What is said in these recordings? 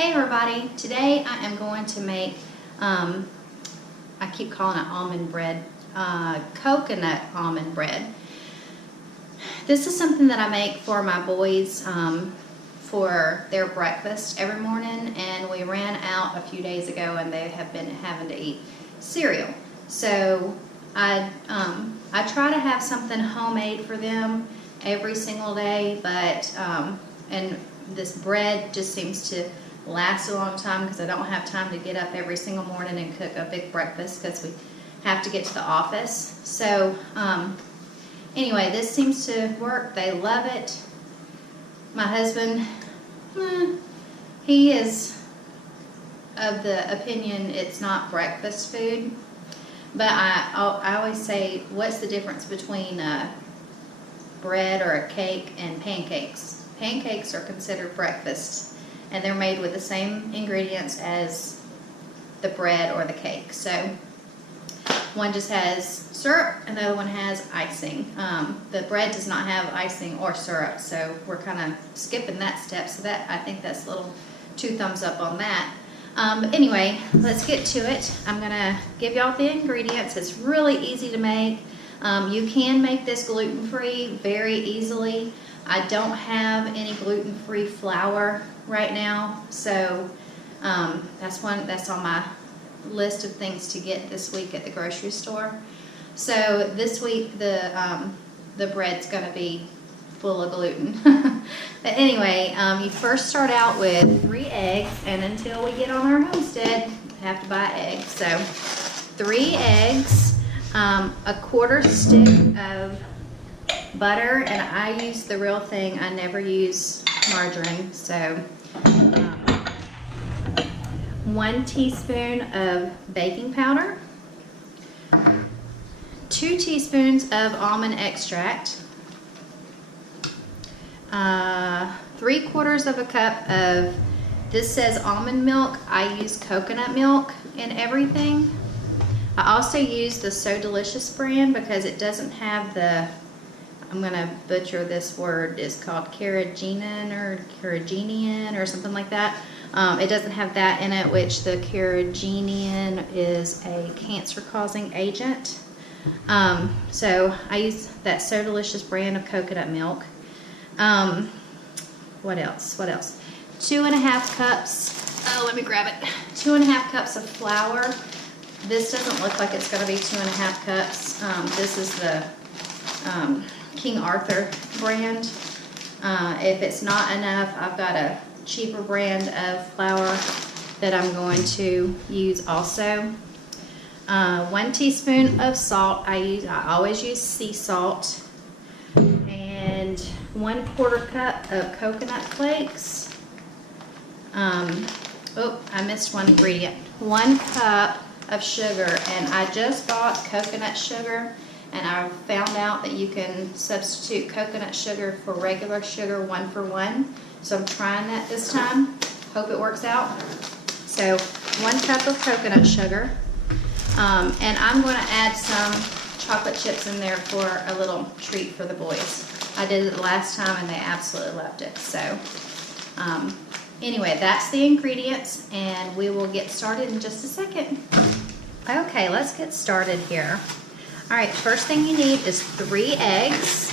Hey everybody, today I am going to make, I keep calling it almond bread, coconut almond bread. This is something that I make for my boys for their breakfast every morning, and we ran out a few days ago and they have been having to eat cereal. So I try to have something homemade for them every single day, but and this bread just seems to last a long time because I don't have time to get up every single morning and cook a big breakfast because we have to get to the office. So anyway, this seems to work. They love it. My husband, he is of the opinion it's not breakfast food, but I always say, what's the difference between bread or a cake and pancakes? Pancakes are considered breakfast, and they're made with the same ingredients as the bread or the cake. So one just has syrup and the other one has icing. The bread does not have icing or syrup, so we're kind of skipping that step. So that, I think that's a little 2 thumbs up on that. But anyway, let's get to it. I'm gonna give y'all the ingredients. It's really easy to make. You can make this gluten-free very easily. I don't have any gluten-free flour right now, so that's on my list of things to get this week at the grocery store. So this week the bread's going to be full of gluten. But anyway, you first start out with 3 eggs, and until we get on our homestead, we have to buy eggs. So 3 eggs, a 1/4 stick of butter, and I use the real thing. I never use margarine. So 1 teaspoon of baking powder, 2 teaspoons of almond extract, 3/4 of a cup of, this says almond milk. I use coconut milk in everything. I also use the So Delicious brand because it doesn't have the, I'm going to butcher this word, it's called carrageenan or something like that. It doesn't have that in it, which the carrageenan is a cancer-causing agent. So I use that So Delicious brand of coconut milk. What else? 2½ cups, oh, let me grab it. 2½ cups of flour. This doesn't look like it's going to be 2½ cups. This is the King Arthur brand. If it's not enough, I've got a cheaper brand of flour that I'm going to use also. 1 teaspoon of salt. I always use sea salt. And 1/4 cup of coconut flakes. Oh, I missed one ingredient. 1 cup of sugar, and I just bought coconut sugar, and I found out that you can substitute coconut sugar for regular sugar 1 for 1. So I'm trying that this time. Hope it works out. So 1 cup of coconut sugar. And I'm going to add some chocolate chips in there for a little treat for the boys. I did it the last time and they absolutely loved it. So anyway, that's the ingredients, and we will get started in just a second. Okay, let's get started here. All right, first thing you need is 3 eggs.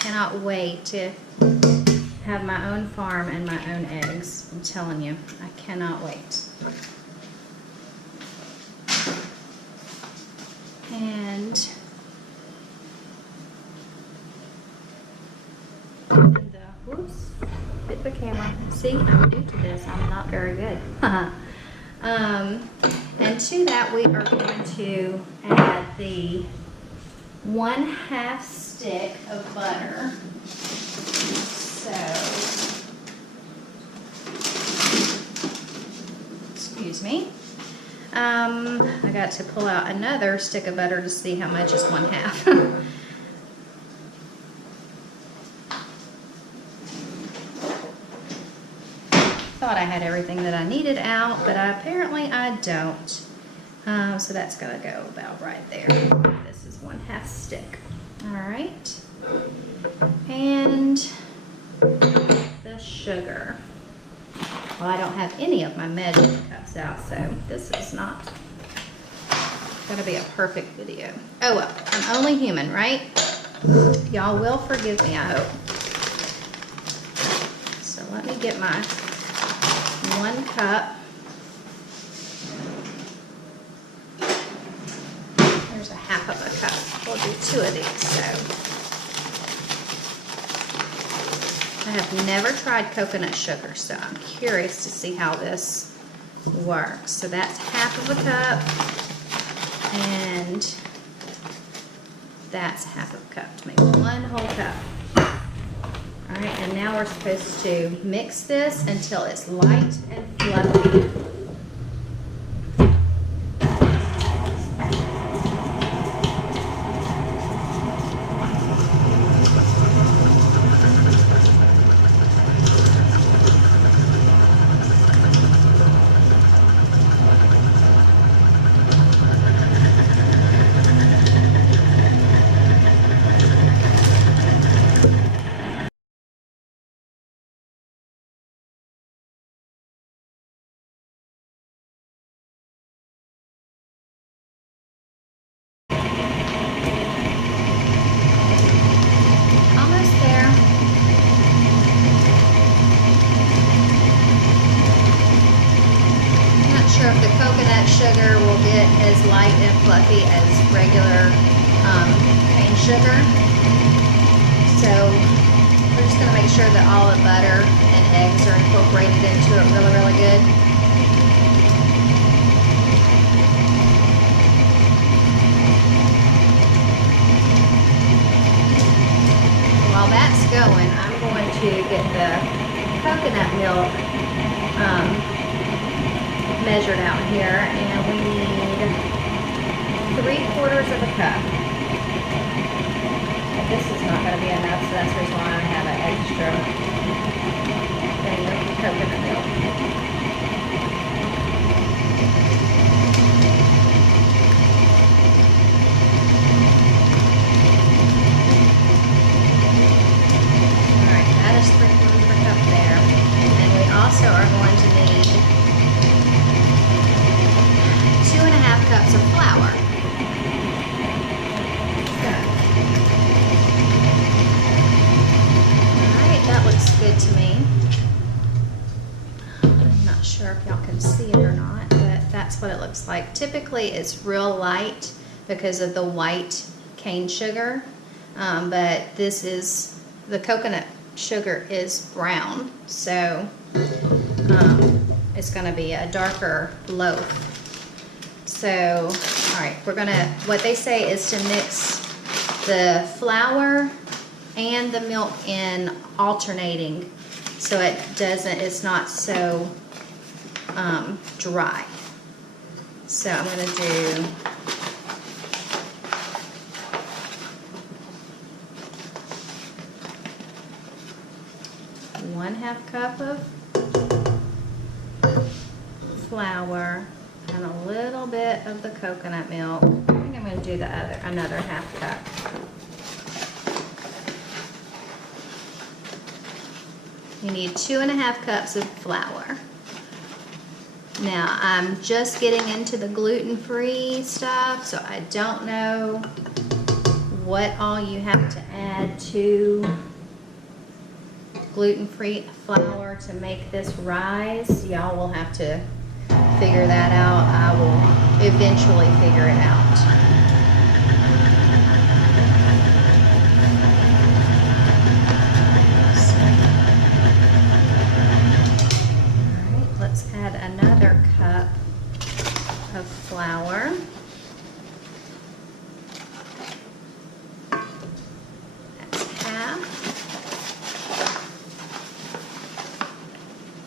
Cannot wait to have my own farm and my own eggs. I'm telling you, I cannot wait. And whoops, hit the camera. See, I'm new to this. I'm not very good. And to that, we are going to add the 1/2 stick of butter. So, excuse me. I got to pull out another stick of butter to see how much is 1/2. thought I had everything that I needed out, but apparently I don't. So that's gonna go about right there. This is 1/2 stick. All right. And the sugar. Well, I don't have any of my measuring cups out, so this is not gonna be a perfect video. Oh well, I'm only human, right? Y'all will forgive me, I hope. So let me get my 1 cup. There's 1/2 of a cup. We'll do 2 of these, so. I have never tried coconut sugar, so I'm curious to see how this works. So that's 1/2 of a cup, and that's 1/2 of a cup to make 1 whole cup. All right, and now we're supposed to mix this until it's light and fluffy. If the coconut sugar will get as light and fluffy as regular cane sugar. So we're just going to make sure that all the butter and eggs are incorporated into it really, really good. While that's going, I'm going to get the coconut milk measured out here, and we need 3/4 of a cup. But this is not going to be enough, so that's the reason why I have an extra thing of coconut milk. Alright, that is 3/4 of a cup there. And we also are going to need 2.5 cups of flour. Alright, that looks good to me. I'm not sure if y'all can see it or not, but that's what it looks like. Typically it's real light because of the white cane sugar, but this is, the coconut sugar is brown, so it's going to be a darker loaf. So, all right, we're gonna, what they say is to mix the flour and the milk in alternating so it doesn't, it's not so dry. So I'm gonna do one half cup of flour and a little bit of the coconut milk. I think I'm going to do another half cup. You need 2.5 cups of flour. Now I'm just getting into the gluten-free stuff, so I don't know what all you have to add to gluten-free flour to make this rise. Y'all will have to figure that out. I will eventually figure it out. Alright, let's add another cup of flour. That's half.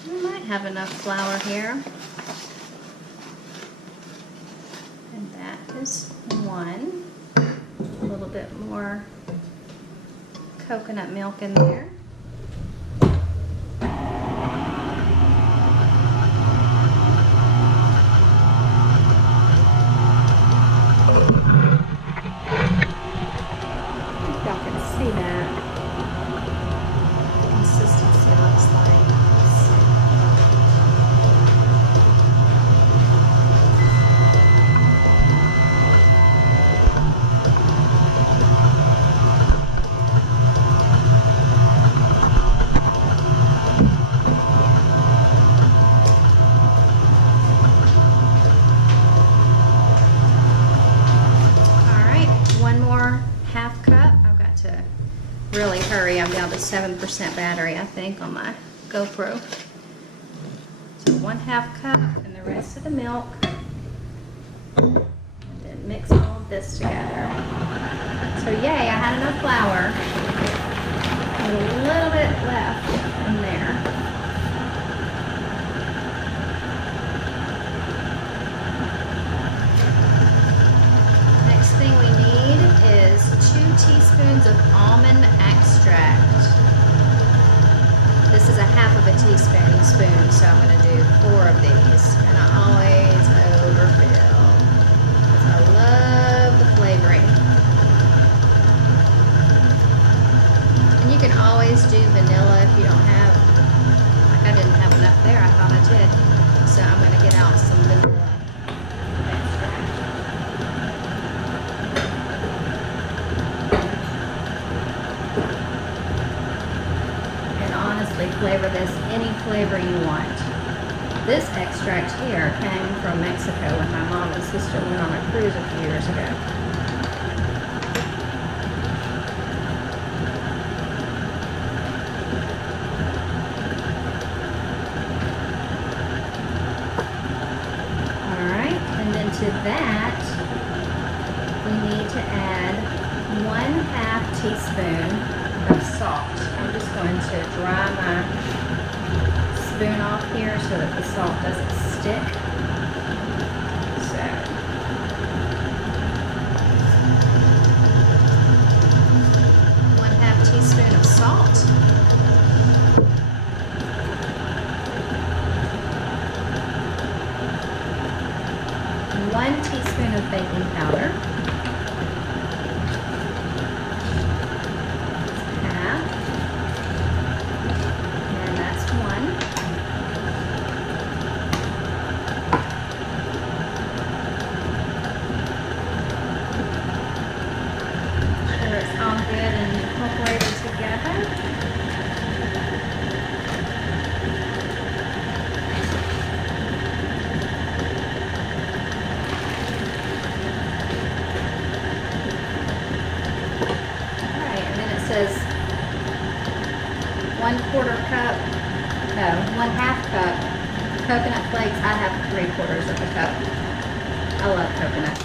We might have enough flour here. Is 1. A little bit more coconut milk in there. really hurry. I'm down to 7% battery, I think, on my GoPro. So 1/2 cup and the rest of the milk. And then mix all of this together. So yay, I had enough flour. A little bit left in there. Next thing we need is 2 teaspoons of almond extract. This is a 1/2 teaspoon, so I'm going to do 4 of these. And I always overfill because I love the flavoring. And you can always do vanilla if you don't have, like I didn't have enough there, I thought I did. So I'm going to get out some vanilla extract. And honestly, flavor this any flavor you want. This extract here came from Mexico when my mom and sister went on a cruise a few years ago. To that, we need to add 1/2 teaspoon of salt. I'm just going to dry my spoon off here so that the salt doesn't stick. So, 1/2 teaspoon of salt. 1 teaspoon of baking powder, 1/2, and that's 1. Make sure it's all good and incorporated together. Says 1/4 cup, no, 1/2 cup coconut flakes. I have 3/4 of a cup. I love coconut.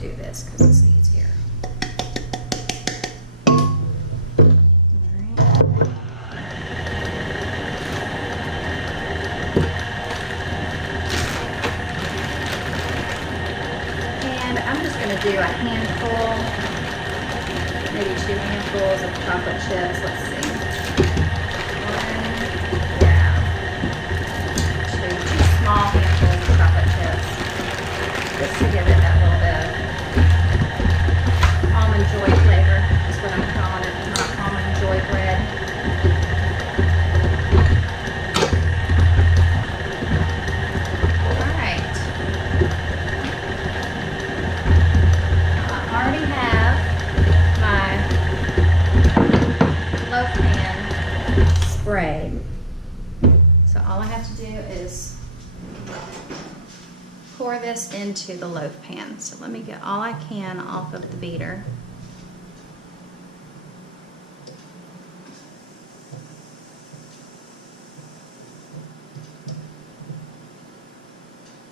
Do this because it's easier. And I'm just going to do a handful. Maybe 2 handfuls of chocolate chips. Let's see. 2 small handfuls of chocolate chips. Just to give it that little bit of almond joy flavor is what I'm calling it, not almond joy bread. Alright. I already have my loaf pan sprayed. So all I have to do is pour this into the loaf pan. So let me get all I can off of the beater.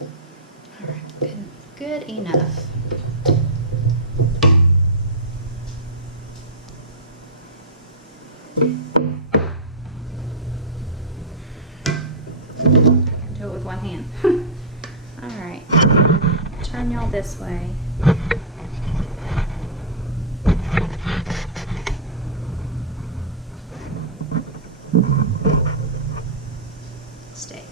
All right, good enough. Do it with one hand. All right, turn y'all this way. Stay.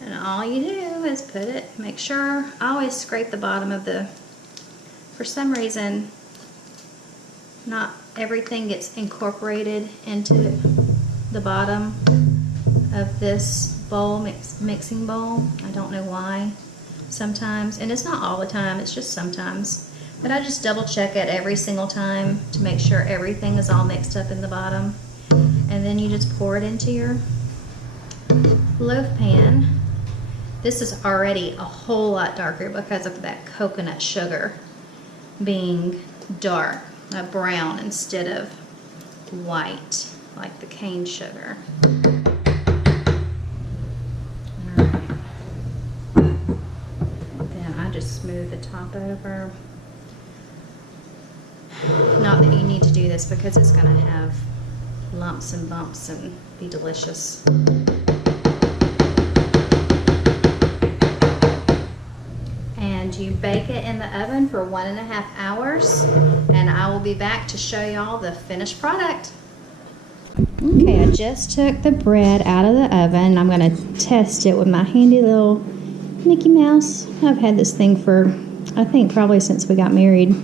And all you do is put it, make sure, I always scrape the bottom of the, for some reason, not everything gets incorporated into the bottom of this bowl, mixing bowl. I don't know why sometimes, and it's not all the time, it's just sometimes. But I just double check it every single time to make sure everything is all mixed up in the bottom. And then you just pour it into your loaf pan. This is already a whole lot darker because of that coconut sugar being dark, brown instead of white, like the cane sugar. Then I just smooth the top over. Not that you need to do this because it's going to have lumps and bumps and be delicious. And you bake it in the oven for 1.5 hours, and I will be back to show y'all the finished product. Okay, I just took the bread out of the oven. I'm going to test it with my handy little Mickey Mouse. I've had this thing for, I think, probably since we got married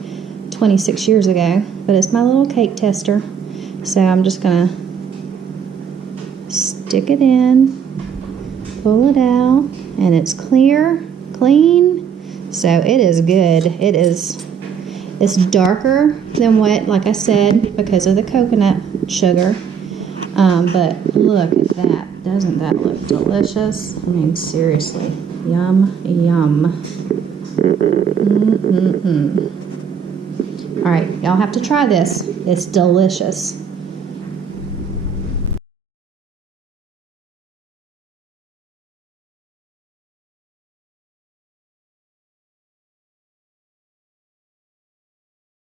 26 years ago, but it's my little cake tester. So I'm just going to stick it in, pull it out, and it's clear, clean. So it is good. It's darker than what, like I said, because of the coconut sugar. But look at that. Doesn't that look delicious? I mean, seriously. Yum, yum. All right, y'all have to try this. It's delicious.